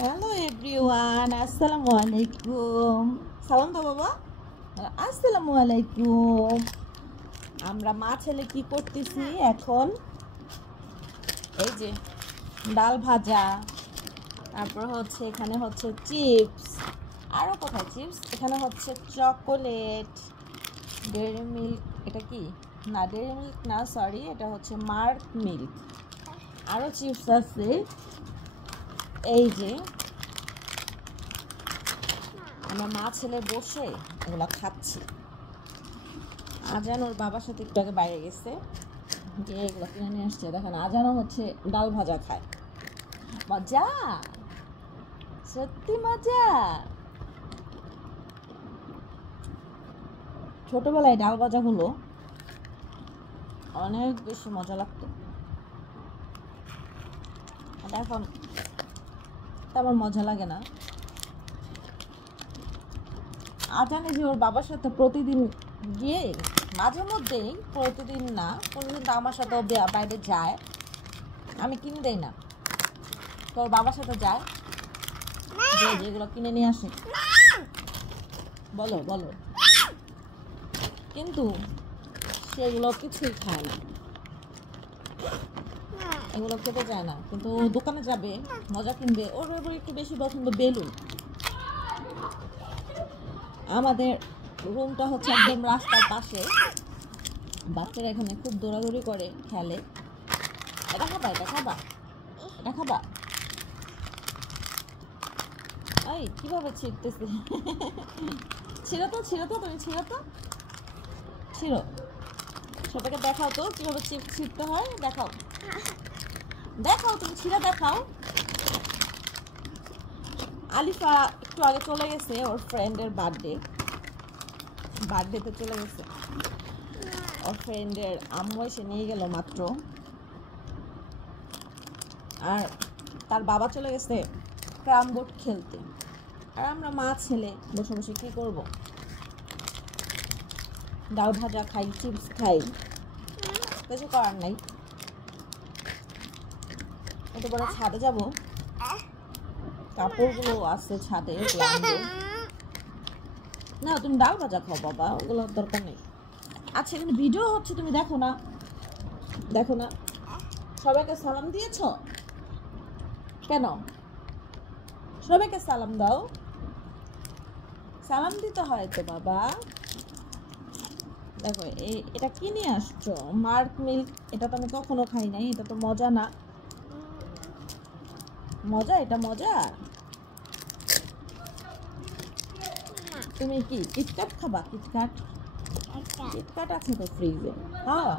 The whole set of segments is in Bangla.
হ্যালো এভরিওয়ান, আসসালামু আলাইকুম। সালাম দাও বাবা। আসসালামু আলাইকুম। আমরা মা ছেলে কি করতেছি এখন? এই যে ডাল ভাজা, তারপর হচ্ছে এখানে হচ্ছে চিপস। আরও কোথায় চিপস? এখানে হচ্ছে চকোলেট, ডেয়ারি মিল্ক। এটা কি? না, ডেয়ারি মিল্ক না, সরি, এটা হচ্ছে মার্ক মিল্ক। আরও চিপস আছে। এই যে আমরা মা ছেলে বসে এগুলো খাচ্ছি। আজান ওর বাবার সাথে একটু আগে বাইরে গেছে, গিয়ে এগুলো কিনে নিয়ে আসছে। দেখেন, আজানও হচ্ছে ডাল ভাজা খায়। মজা, সত্যি মজা। ছোটবেলায় ডাল ভাজাগুলো অনেক বেশি মজা লাগতো। এখন তেমন মজা লাগে না। আজানে যে ওর বাবার সাথে প্রতিদিন গিয়ে, মাঝে মধ্যেই, প্রতিদিন না, প্রতিদিন তো আমার সাথেও বাইরে যায়, আমি কিনে দেই না, তো ওর বাবার সাথে যায়, যেগুলো কিনে নিয়ে আসে। বলো বলো। কিন্তু সেগুলো কিছুই খায় না, এগুলো খেতে চায় না। কিন্তু দোকানে যাবে, মজা কিনবে। ওর ব্যাপারে একটু বেশি পছন্দ বেলুন। আমাদের রুমটা হচ্ছে একদম রাস্তার পাশে। বাচ্চারা এখানে খুব দৌড়াদৌড়ি করে, খেলে। এটা খাবা, এটা খাবা, এটা খাবা। এই কিভাবে ছিঁড়তেছে! ছিঁড়ো তো, ছিঁড়ো তো, তুমি ছিঁড়ো তো, ছিঁড়ো। সবাইকে দেখাও তো কিভাবে চিপস ছিঁড়তে হয়। দেখাও, দেখাও, তুমি ছিঁড়ে দেখাও। আলিফা একটু আগে চলে গেছে ওর ফ্রেন্ডের বার্থডেতে চলে গেছে। ওর ফ্রেন্ডের আম্মু এসে নিয়ে গেল মাত্র। আর তার বাবা চলে গেছে ক্যারাম বোর্ড খেলতে। আর আমরা মা ছেলে বসে বসে কী করবো? ডাল ভাজা খাই, চিপস খাই, কিছু করার নাই। একটু বড় ছাদে যাব, কাপড়গুলো আছে ছাদে, না তুমি ডাল ভাজা খাও বাবা, ওগুলোর দরকার নেই। আচ্ছা, কিন্তু ভিডিও হচ্ছে, তুমি দেখো না? দেখো না? সবাইকে সালাম দিয়েছ কেন? সবাইকে সালাম দাও। সালাম দিতে হয় তো বাবা। দেখো, এটা কি নিয়ে আসছো? Mark milk. এটা তো আমি কখনো খাই নাই। এটা তো মজা না। মজা? এটা মজা? তুমি কি কিটক্যাট খাবা? কিটক্যাট, কিটক্যাট আছে তো ফ্রিজে। হ্যাঁ,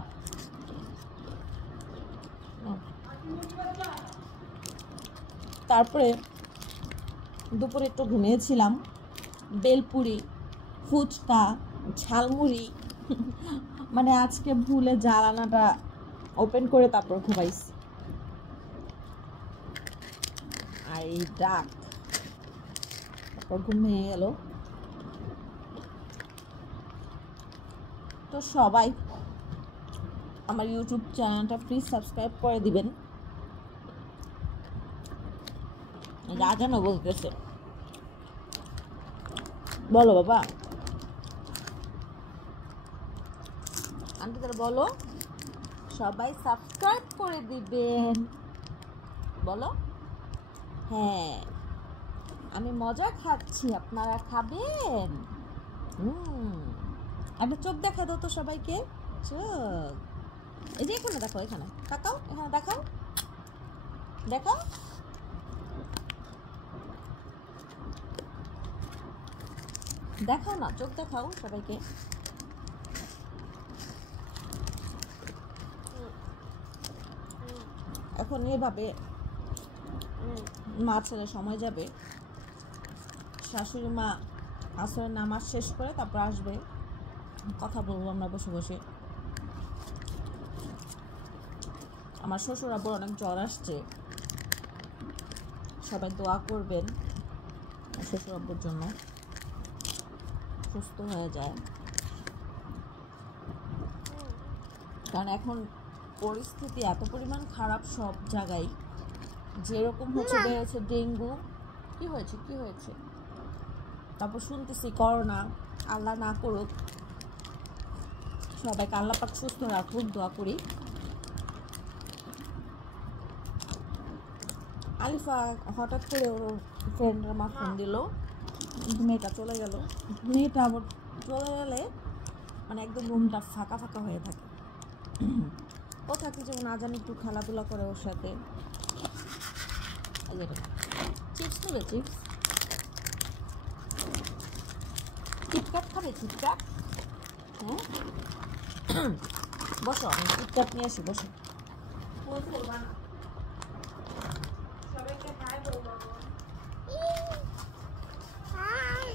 তারপরে দুপুরে একটু ঘুমিয়েছিলাম। বেলপুরি, ফুচকা, ঝালমুড়ি, মানে আজকে ভুলে জানালাটা ওপেন করে তারপর ঘুমাইছি। আর এই ডাক, তারপর ঘুমিয়ে গেল। তো সবাই আমার ইউটিউব চ্যানেলটা প্লিজ সাবস্ক্রাইব করে দিবেন। রাজানো বলতেছে, বলো বাবা, আন্টিদের বলো সবাই সাবস্ক্রাইব করে দিবেন। বলো, হ্যাঁ আমি মজা খাচ্ছি, আপনারা খাবেন। একটা চোখ দেখা দাও তো সবাইকে, চোখ। এই যে এখানে দেখো, এখানে তাকাও, এখানে দেখাও, দেখাও। দেখাও না, চোখ দেখাও সবাইকে। এখন এভাবে মা ছেলে সময় যাবে। শাশুড়ি মা আসরের নামাজ শেষ করে তারপর আসবে, কথা বলবো আমরা বসে বসে। আমার শ্বশুর আব্বুর অনেক জ্বর আসছে, সবাই দোয়া করবেন শ্বশুর আব্বুর জন্য, সুস্থ হয়ে যায়। কারণ এখন পরিস্থিতি এত পরিমাণ খারাপ সব জায়গায়, যেরকম হচ্ছে বেড়েছে ডেঙ্গু, কি হয়েছে কি হয়েছে? তারপর শুনতেছি করোনা, আল্লাহ না করুক, সবাইকে আল্লাহ পাক সুস্থ রাখুক, দোয়া করি। আলিফা হঠাৎ করে ওর ফ্রেন্ডের মা ফোন দিল, মেয়েটা চলে গেল। মেয়েটা আবার চলে গেলে মানে একদম রুমটা ফাঁকা ফাঁকা হয়ে থাকে। ও থাকে যেমন আজান একটু খেলাধুলা করে ওর সাথে। চিপস নেবে? চিপস, কিটক্যাট খাবে? কিটক্যাট? হ্যাঁ, বসো, আমি কিটক্যাট নিয়ে আসি, বসো। সবাইকে হাই বলো। হাই।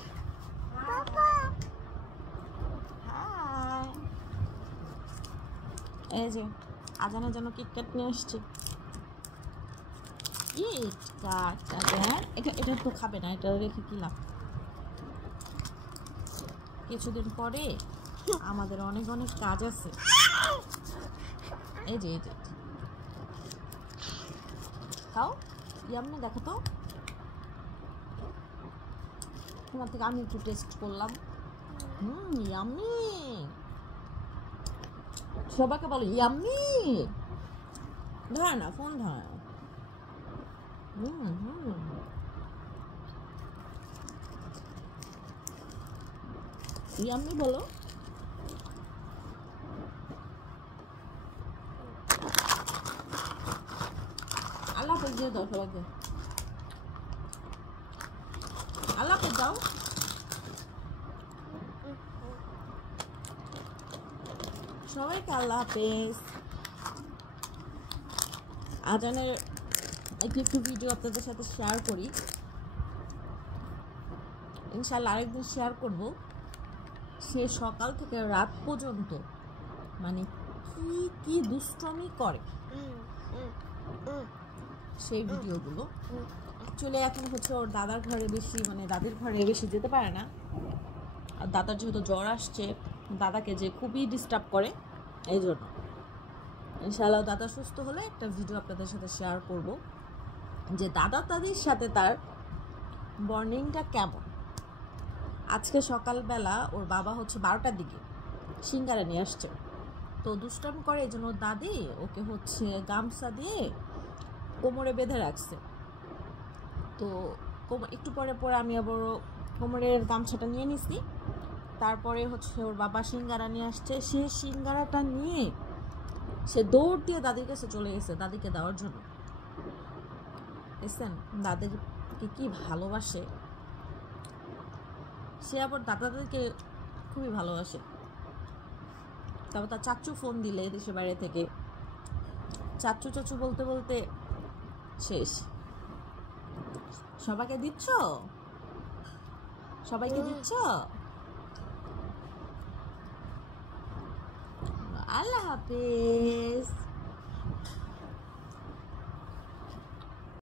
এই যে আজানের জন্য কিটক্যাট নিয়ে আসছি। কিটক্যাট আজান, এটা তো খাবে না, এটা রেখে কি লাভ? কিছুদিন পরে আমাদের অনেক অনেক কাজ আছে। এই যে এই যে খাও, ইয়াম্মি, দেখো তো। তোমার থেকে আমি একটু টেস্ট করলাম। ইয়াম্মি, সবাইকে বলো ইয়াম্মি। ধর না, ফোন ধর। ইয়াম্মি বলো। আল্লাহ হাফেজ দিয়ে দাও সবাইকে, আল্লাহ হাফেজ দাও। সবাইকে আল্লাহ হাফেজ। আজানের একটু ভিডিও আপনাদের সাথে শেয়ার করি, ইনশাল্লাহ আরেকদিন শেয়ার করব। সে সকাল থেকে রাত পর্যন্ত মানে কি কি দুষ্টমি করে সেই ভিডিওগুলো। অ্যাকচুয়ালি এখন হচ্ছে ওর দাদার ঘরে বেশি, মানে দাদির ঘরে বেশি যেতে পারে না। আর দাদার যেহেতু জ্বর আসছে, দাদাকে যে খুবই ডিস্টার্ব করে, এই জন্য ইনশাআল্লাহ দাদা সুস্থ হলে একটা ভিডিও আপনাদের সাথে শেয়ার করব যে দাদা দাদির সাথে তার বর্নিংটা কেমন। আজকে সকালবেলা ওর বাবা হচ্ছে 12টার দিকে সিঙ্গারা নিয়ে আসছে, তো দুষ্টামি করে, এই জন্য দাদি ওকে হচ্ছে গামছা দিয়ে কোমরে বেঁধে রাখছে। তো একটু পরে পরে আমি আবার কোমরের গামছাটা নিয়ে নিছি। তারপরে হচ্ছে ওর বাবা সিঙ্গারা নিয়ে আসছে, সে সিঙ্গারাটা নিয়ে সে দৌড় দিয়ে দাদির কাছে চলে গেছে দাদিকে দেওয়ার জন্য। বুঝছেন দাদিকে কি ভালোবাসে সে, আবার দাদা দাদিকে খুবই ভালোবাসে। তারপর তার চাচু ফোন দিলে দেশের বাইরে থেকে, চাচু চাচু বলতে বলতে শেষ। সবাইকে দিচ্ছ? সবাইকে দিচ্ছ? আল্লাহ হাফেজ।